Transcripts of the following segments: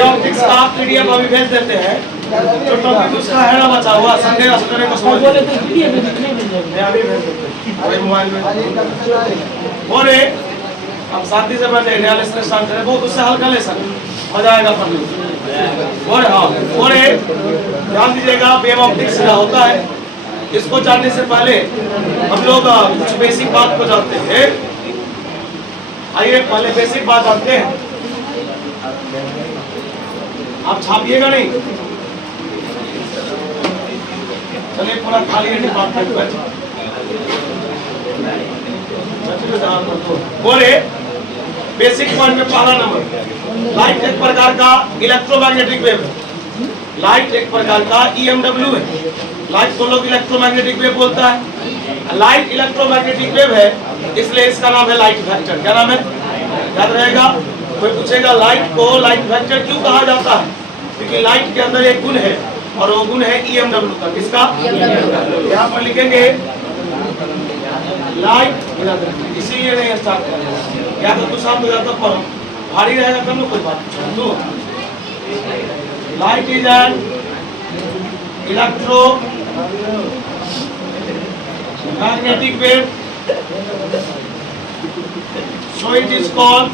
Optics का PDF अभी भेज देते हैं। जो टॉपिक उसका है ना बचा हुआ संडे का सैटरडे को समझ बोले तो पीडीएफ नहीं भेज देते मोबाइल में। और हम शांति से बैठे एनालिसिस स्टार्ट करें, बहुत उससे हल्का लेसन मजा आएगा पढ़ने। और हाँ, और ध्यान दीजिएगा वेव ऑप्टिक्स क्या होता है, इसको जानने से पहले हम लोग कुछ बेसिक बात को जानते हैं। आइए पहले बेसिक बात जानते हैं। आप छापिएगा नहीं, चलिए पूरा खाली है डिपार्टमेंट। बोले बेसिक पॉइंट में पहला नंबर, लाइट एक प्रकार का इलेक्ट्रोमैग्नेटिक वेव है। लाइट एक प्रकार का EMW है। लाइट को लोग इलेक्ट्रोमैग्नेटिक वेव बोलता है। लाइट इलेक्ट्रोमैग्नेटिक वेव है, इसलिए इसका नाम है लाइट वेक्टर। क्या नाम है, याद रहेगा। कोई पूछेगा लाइट को लाइट वेक्टर क्यों कहा जाता है, क्योंकि लाइट के अंदर एक गुण है और वो गुण है EMW का। किसका? यहाँ पर लिखेंगे लाइट, इसीलिए नहीं स्टार्ट करेंगे, या तो शांत हो जाता पर भारी रहेगा तब ना कोई बात। तो light is an electromagnetic wave, so it is called,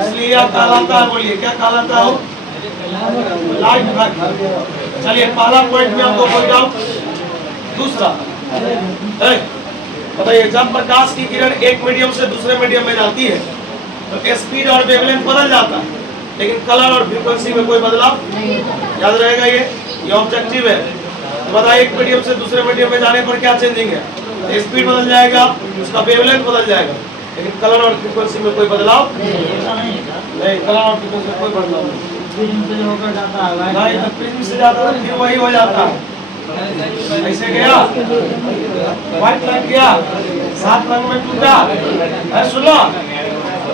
इसलिए आप कहलाता है, बोलिए क्या कहलाता है, लाइट वेक्टर। चलिए पहला पॉइंट में आपको बोल रहा हूं। दूसरा बताइए, जब प्रकाश की किरण एक मीडियम से दूसरे मीडियम में जाती है तो स्पीड और वेवलेंथ बदल जाता है, लेकिन कलर और फ्रीक्वेंसी में कोई बदलाव नहीं। याद रहेगा, ये ऑब्जेक्टिव है। तो बताइए एक मीडियम से दूसरे मीडियम में जाने पर क्या चेंजिंग है, स्पीड बदल जाएगा, उसका वेवलेंथ बदल जाएगा, लेकिन कलर और फ्रीक्वेंसी में कोई बदलाव नहीं। कलर और फ्रीक्वेंसी में कोई बदलाव नहीं, प्रिज्म से जाता है फिर वही हो जाता है। ऐसे गया, व्हाइट लाइट गया, 7 रंग में टूटा, सुनो,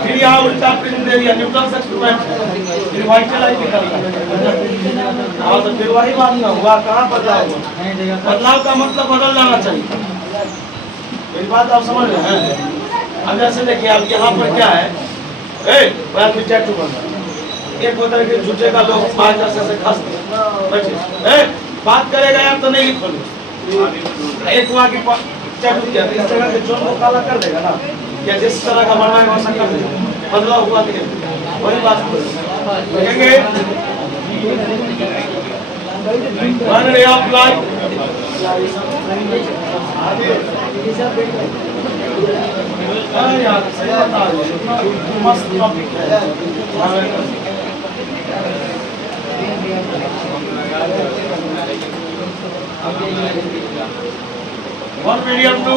फिर यहाँ उल्टा प्रिज्म दे दिया, न्यूटन एक्सपेरिमेंट, फिर व्हाइट लाइट निकलता। हाँ तो फिर वही बात ना हुआ, कहाँ बदलाव हुआ? बदलाव का मतलब बदल जाना चाहिए। मेरी बात आप समझ रहे हैं? अब जैसे देखिए, अब यहाँ पर क्या है, टैटू बन रहा है, एक होता है कि झूठे का लोग 5 से खास बात करेगा यार तो नहीं खोलो। एक हुआ कि टैटू क्या इस तरह के जोन को काला कर देगा ना, या जिस तरह का बनना है वैसा कर देगा, बदलाव हुआ तो वही बात कहेंगे। वन रे ऑफ लाइट, यार सही बता रहे हो, मस्त टॉपिक है। One medium to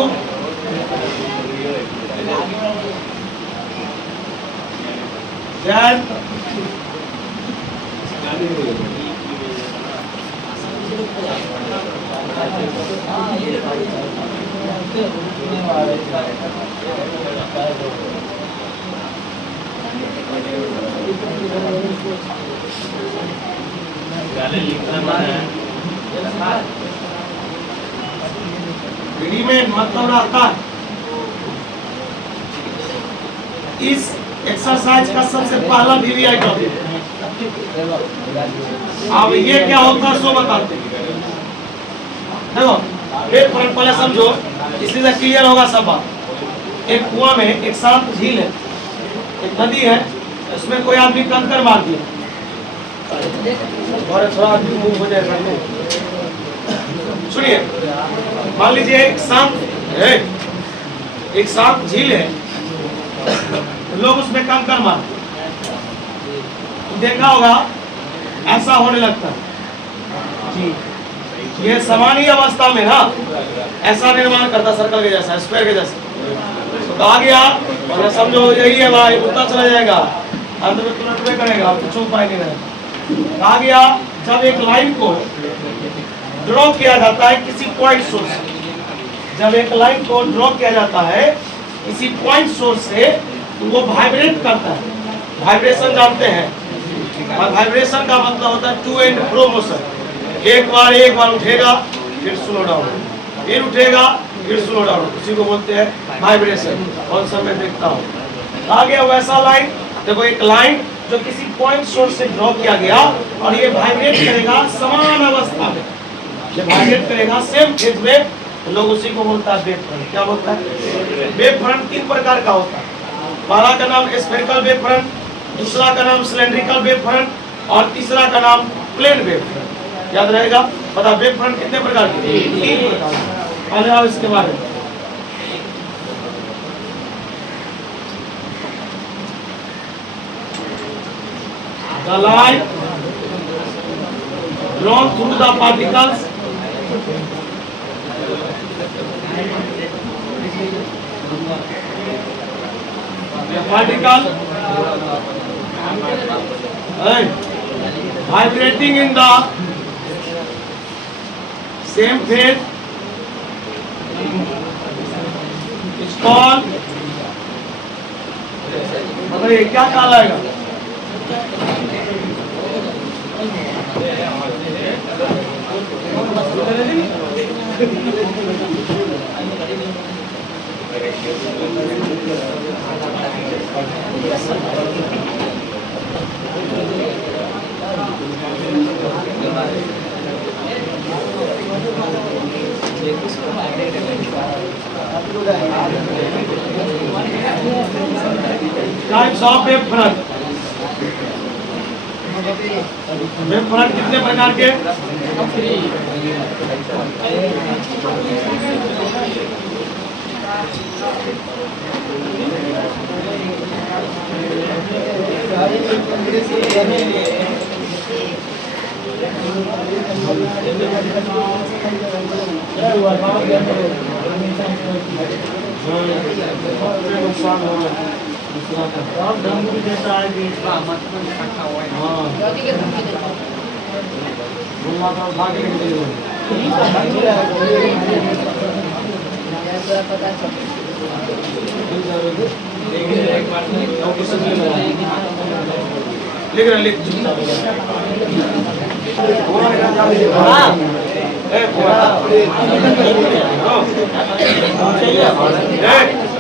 then readymade मतलब रहता है। इस एक्सरसाइज का सबसे पहला VVI टॉपिक। अब ये क्या होता है सो बताते हैं। देखो पहले समझो, इसलिए से क्लियर होगा सब बात। एक कुआं में एक शांत झील है, एक नदी है, उसमें कोई आदमी कंकर मार दिया और थोड़ा आदमी मुंह हो जाएगा। सुनिए, मान लीजिए एक शांत झील है, लोग उसमें कंकर मार, देखा होगा ऐसा होने लगता है जी। ये सामान्य अवस्था में ना ऐसा निर्माण करता, सर्कल के जैसा, स्क्वायर के जैसा। तो कहा गया और समझो यही है भाई, उतना चला जाएगा, अंत में तुरंत में करेगा, कुछ उपाय नहीं रहेगा। कहा गया जब एक लाइन को ड्रॉ किया जाता है किसी पॉइंट सोर्स से, जब एक लाइन को ड्रॉ किया जाता है किसी पॉइंट सोर्स से, तो वो वाइब्रेट करता है। वाइब्रेशन जानते हैं, और वाइब्रेशन का मतलब होता है टू एंड फ्रो मोशन। एक बार उठेगा फिर स्लो डाउन, फिर उठेगा फिर स्लो डाउन, उसी को बोलते हैं वाइब्रेशन। और सब मैं देखता हूँ आ गया वैसा लाइन। देखो एक लाइन जो किसी पॉइंट सोर्स से ड्रॉ किया गया और ये वाइब्रेट करेगा समान अवस्था में, ये वाइब्रेट करेगा सेम फेज में, तो लोग उसी को बोलता है वेव फ्रंट। क्या बोलता है? वेव फ्रंट 3 प्रकार का होता है। पहला का नाम स्फेरिकल वेव फ्रंट, दूसरा का नाम सिलेंड्रिकल वेव फ्रंट और तीसरा का नाम प्लेन वेव फ्रंट। याद रहेगा? पता वेव फ्रंट कितने प्रकार के? 3 प्रकार। पहले आओ इसके बारे में। The light drawn through the particles vibrating in the same phase is called, बताइए क्या कहा जाएगा? Types of wave front. Wave front कितने प्रकार के? नुकसान हो रहा है भी देता है कि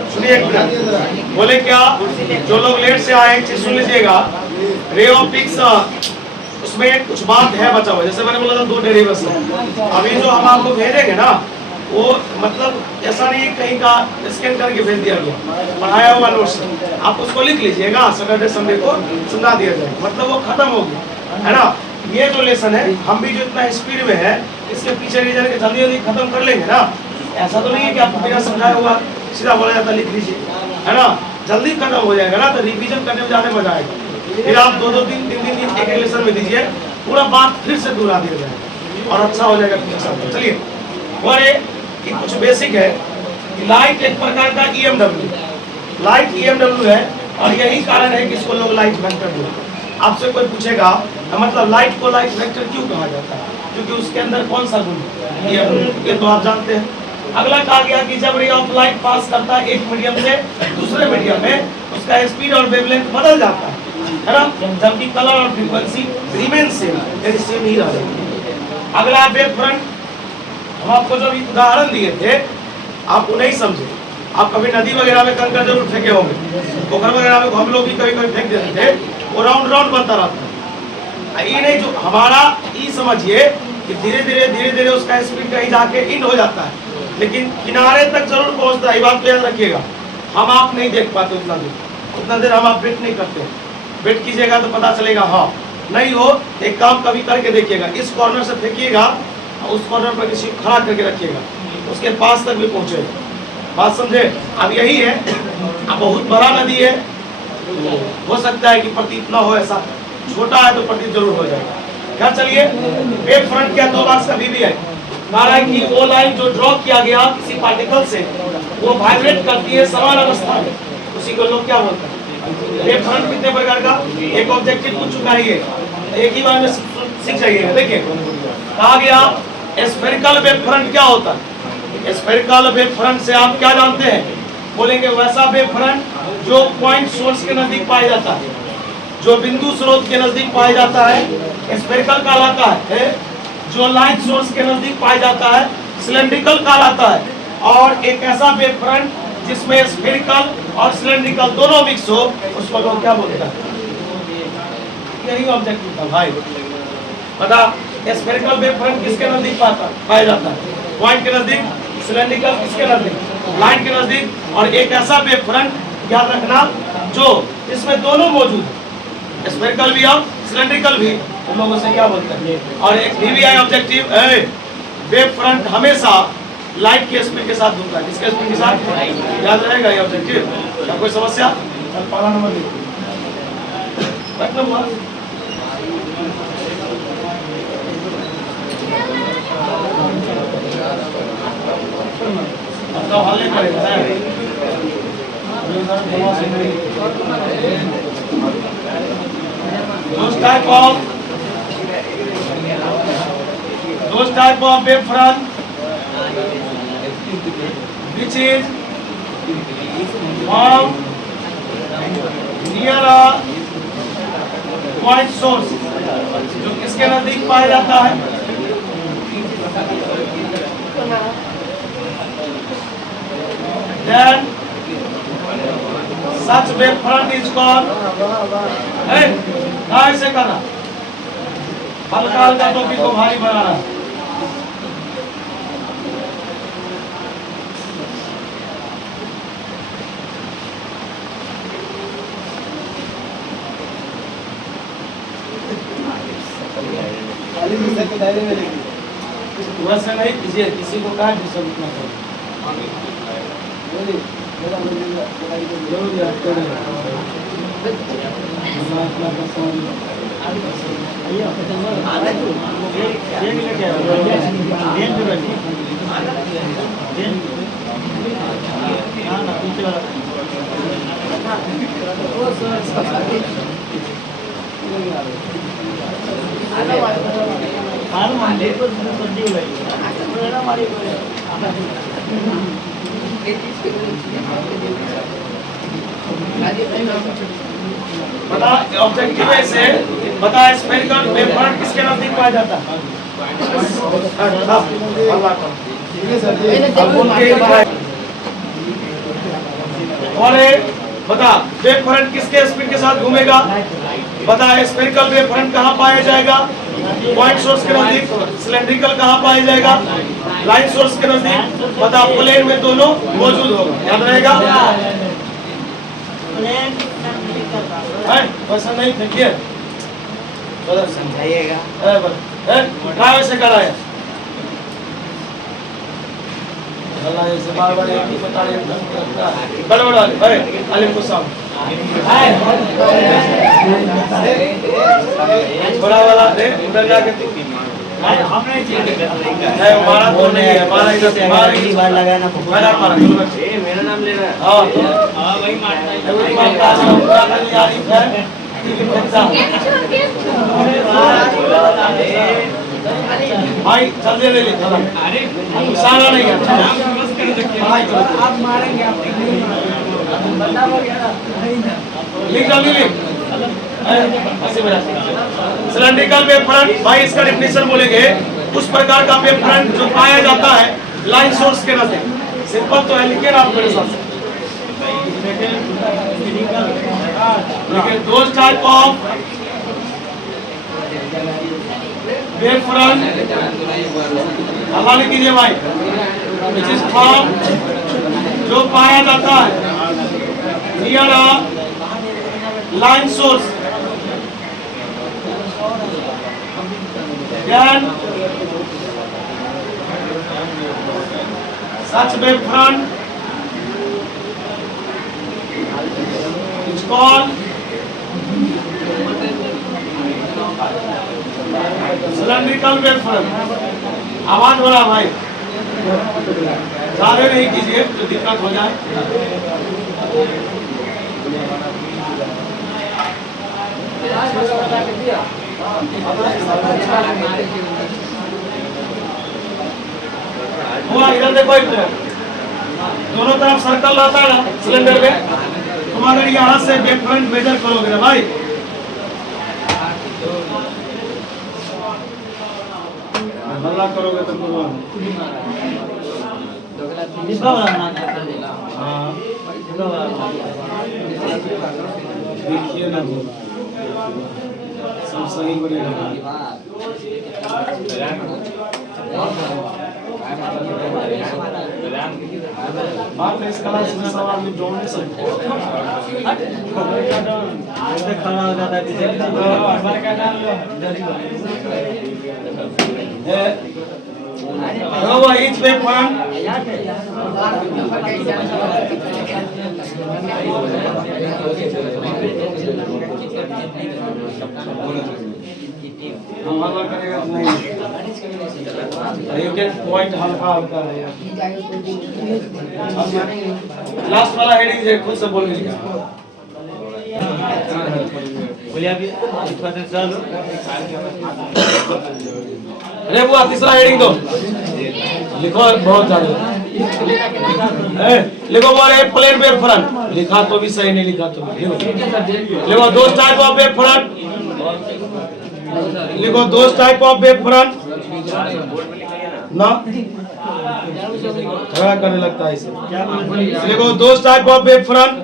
सुनिए एक मिनट, बोले क्या? जो लोग लेट से आए एक चीज सुन लीजिएगा। रे ऑफ एक्स उसमें कुछ बात है बचा हुआ, जैसे मैंने बोला था 2 डेरिवेशन। अभी जो हम आपको भेजेंगे ना वो मतलब ऐसा नहीं कहीं का स्कैन करके भेज दिया गया, पढ़ाया हुआ नोट्स आप उसको लिख लीजिएगा, सैटरडे संडे को सुना दिया जाए, मतलब वो खत्म हो गया है ना। ये जो लेसन है हम भी जो इतना स्पीड में है इसके पीछे रीजन के जल्दी जल्दी खत्म कर लेंगे ना। ऐसा तो नहीं है कि आपको बिना समझाया हुआ सीधा बोला जाता लिख लीजिए, है ना, जल्दी खत्म हो जाएगा ना, तो रिवीजन करने में ज्यादा मजा आएगा। फिर आप 2-2, 3-3 दिन एक लेसन में दीजिए, पूरा बात फिर से दोहरा दिया जाएगा और अच्छा हो जाएगा। चलिए और ये कि कुछ बेसिक है कि लाइट एक प्रकार का EMW, लाइट EMW है और यही कारण है कि इसको लोग लाइट वेक्टर बोलते हैं। आपसे कोई पूछेगा मतलब लाइट को लाइट वेक्टर क्यों कहा जाता है, क्योंकि उसके अंदर कौन सा गुण EMW, ये तो आप जानते हैं। अगला कहा गया कि जब रे ऑफ लाइट पास करता है एक मीडियम से दूसरे मीडियम में, उसका स्पीड और वेवलेंथ बदल जाता है ना, जबकि कलर और फ्रीक्वेंसी रिमेन सेम, यानी सेम ही रह जाती है। अगला वेव फ्रंट, हम आपको जो उदाहरण दिए थे आप नहीं समझे। आप कभी नदी वगैरह में कंकड़ जरूर फेंके होंगे, पोखर वगैरह में हम लोग भी कभी कभी फेंक देते थे, वो राउंड राउंड बनता रहता है। ये नहीं, जो हमारा ये समझिए कि धीरे धीरे उसका स्पीड कहीं जाके इन हो जाता है, लेकिन किनारे तक जरूर पहुंचता है। ये बात तो याद रखिएगा, हम आप नहीं देख पाते उतना देर हम आप वेट नहीं करते। वेट कीजिएगा तो पता चलेगा। हाँ नहीं हो एक काम कभी करके देखिएगा, इस कॉर्नर से फेंकिएगा उस कॉर्नर पर किसी खड़ा करके रखिएगा, उसके पास तक भी पहुंचेगा। बात समझे? अब यही है, अब बहुत बड़ा नदी है, हो सकता है कि प्रतीत ना हो, ऐसा छोटा है तो प्रतीत जरूर हो जाएगा। क्या चलिए वेव फ्रंट क्या 2 बार कभी भी है माना कि वो लाइन जो ड्रॉ किया गया किसी पार्टिकल से वो वाइब्रेट करती है समान अवस्था में, उसी को लोग क्या बोलते हैं वेव फ्रंट। कितने प्रकार का? एक ऑब्जेक्टिव पूछ चुका है, ये एक ही बार में सीख जाइएगा। देखिए कहा गया स्फेरिकल वेव फ्रंट क्या होता है। स्फेरिकल वेव फ्रंट से आप क्या जानते हैं? बोलेंगे वैसा वेव फ्रंट जो पॉइंट सोर्स के नजदीक पाया जाता है, जो बिंदु स्रोत के नजदीक पाया जाता है, स्फेरिकल कहलाता है। जो लाइट सोर्स के नजदीक पाया जाता है सिलेंड्रिकल कहलाता है। और एक ऐसा वेव फ्रंट जिसमें स्फेरिकल और सिलेंड्रिकल दोनों मिक्स हो उसको लोग क्या बोलते हैं? यही ऑब्जेक्टिव था भाई। बता स्फेरिकल वेव फ्रंट किसके नजदीक पाया जाता है? पॉइंट के नजदीक, सिलेंड्रिकल किसके नजदीक? लाइन के नजदीक। और एक ऐसा वेव फ्रंट याद रखना जो इसमें दोनों मौजूद है, स्फेरिकल भी और सिलेंड्रिकल भी, उन लोगों से क्या बोलते हैं? और एक वीवीआई ऑब्जेक्टिव वेव फ्रंट हमेशा लाइट के स्पीड के साथ घूमता है। किसके स्पीड के साथ? याद रहेगा ये ऑब्जेक्टिव। क्या कोई समस्या? चल पहला नंबर देखो हुआ। अब तो हल नहीं पड़ेगा। Those type of wave front which is formed near a point source, जो किसके नजदीक पाया जाता है? Then such wave front is called ऐसे करना, हल्का हल्का टोपी को भारी बनाना। वैसे नहीं कीजिए, किसी को कहा जिससे उतना बता ऑब्जेक्टिव से बता स्फेरिकल वेव फ्रंट किसके नजदीक पाया जाता है? और बता वेव फ्रंट किसके स्पीड के साथ घूमेगा? बता स्फेरिकल वेव फ्रंट कहाँ पाया जाएगा? पॉइंट सोर्स के नजदीक। सिलेंड्रिकल कहाँ पाया जाएगा? लाइन सोर्स के नजदीक। बता प्लेन में दोनों मौजूद होगा। याद रहेगा? वैसा नहीं फेंकिए, समझाइएगा। वैसे कराया बार बार एक ही बता रहे बड़ा अलिम को साहब बड़ा वाला उधर जाके हमारा तो नहीं है, हमारा इधर बार लगाया ना मेरा नाम ले रहा है। हाँ वही मारता है। भाई जल्दी ले ले, सारा नहीं है। आप मारेंगे, आप लिख जल्दी लिख। सिलेंड्रिकल वेव फ्रंट भाई इसका डेफिनेशन बोलेंगे उस प्रकार का वेव फ्रंट जो पाया जाता है लाइन सोर्स के नजदीक। सिंपल तो है, लिखे ना आप मेरे साथ। लेकिन दोस्त टाइप ऑफ वेव फ्रंट हवाले कीजिए भाई, विच इज फॉर्म जो पाया जाता है near line source then such wave front is called cylindrical wave front। आवाज हो रहा भाई, सारे नहीं कीजिए तो दिक्कत हो जाए। हुआ इधर देखो, एक दोनों तरफ सर्कल रहता है ना सिलेंडर में। तुम अगर यहाँ से वेव फ्रंट मेजर करोगे ना भाई हल्ला करोगे तो हाँ देखिए ना सब सही बनेगा। बात है इस कला से सवाल में जोड़ने से खाना हो जाता है। each way front हमारा करेगा नहीं you can point हल्का हल्का रहेगा। लास्ट वाला हेडिंग है खुद से बोल लीजिए। बोलिए अभी अरे बुआ तीसरा हेडिंग दो लिखो बहुत ज्यादा लिखो बोले प्लेन वेव फ्रंट लिखा तो भी सही नहीं लिखा तो भी लिखो दो टाइप ऑफ वेव फ्रंट लिखो दो टाइप ऑफ वेव फ्रंट ना खड़ा करने लगता है इसे लिखो दो type of wave front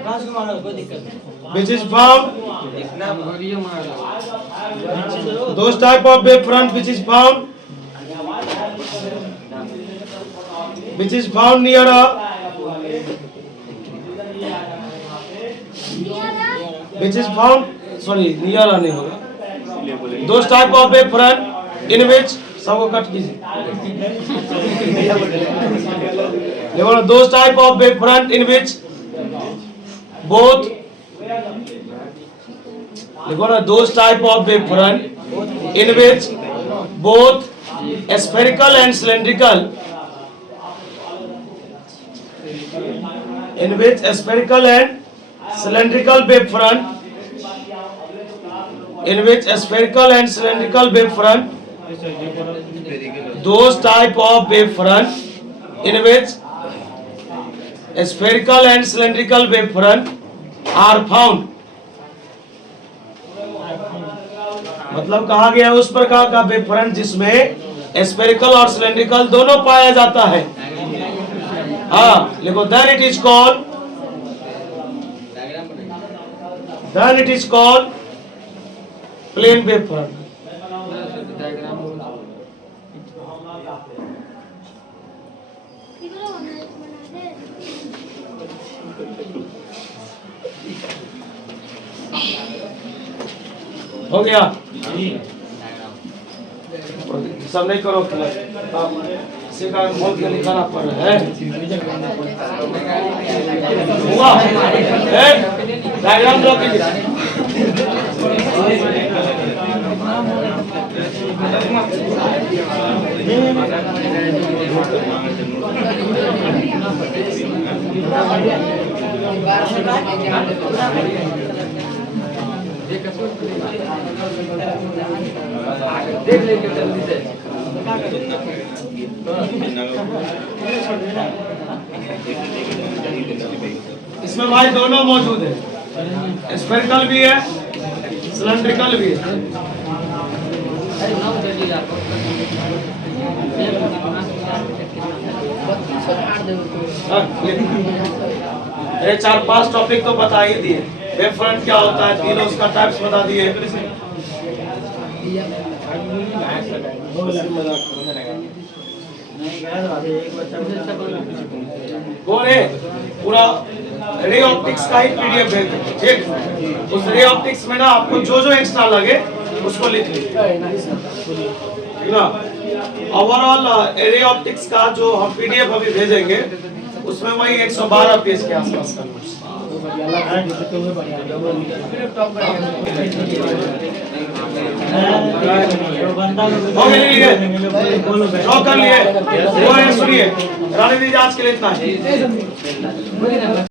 which is found those type of wave front which is found near a near a नहीं होगा those type of wave front in which सबको कट कीजिए those type of wave front in which both लिखो ना those type of wave front in which both spherical and cylindrical wave front those type of wave front in which spherical and cylindrical wave front are found मतलब कहा गया उस प्रकार का wave front जिसमें spherical और सिलेंड्रिकल दोनों पाया जाता है। हाँ लिखो then it is called plane wave front. हो गया सब नहीं करो इसी कारण बोल के लिखाना पड़ रहा है। हुआ डायग्राम ड्रॉ कीजिए। देख लेके जल्दी से इसमें भाई दोनों मौजूद है स्फेरिकल भी है सिलेंड्रिकल भी है। ये 4-5 टॉपिक तो बता ही दिए। वेव फ्रंट क्या होता है तीनों उसका टाइप्स बता दिए। बोले पूरा रे ऑप्टिक्स का ही पीडीएफ भेज दो ठीक। उस रे ऑप्टिक्स में ना आपको जो जो एक्स्ट्रा लगे उसको लिख लीजिए ठीक ना। ओवरऑल रे ऑप्टिक्स का जो हम पीडीएफ अभी भेजेंगे उसमें वही 112 पेज के आसपास का नोट्स ड्रॉ कर लिए। सुनिए रानी जी आज के लिए इतना है।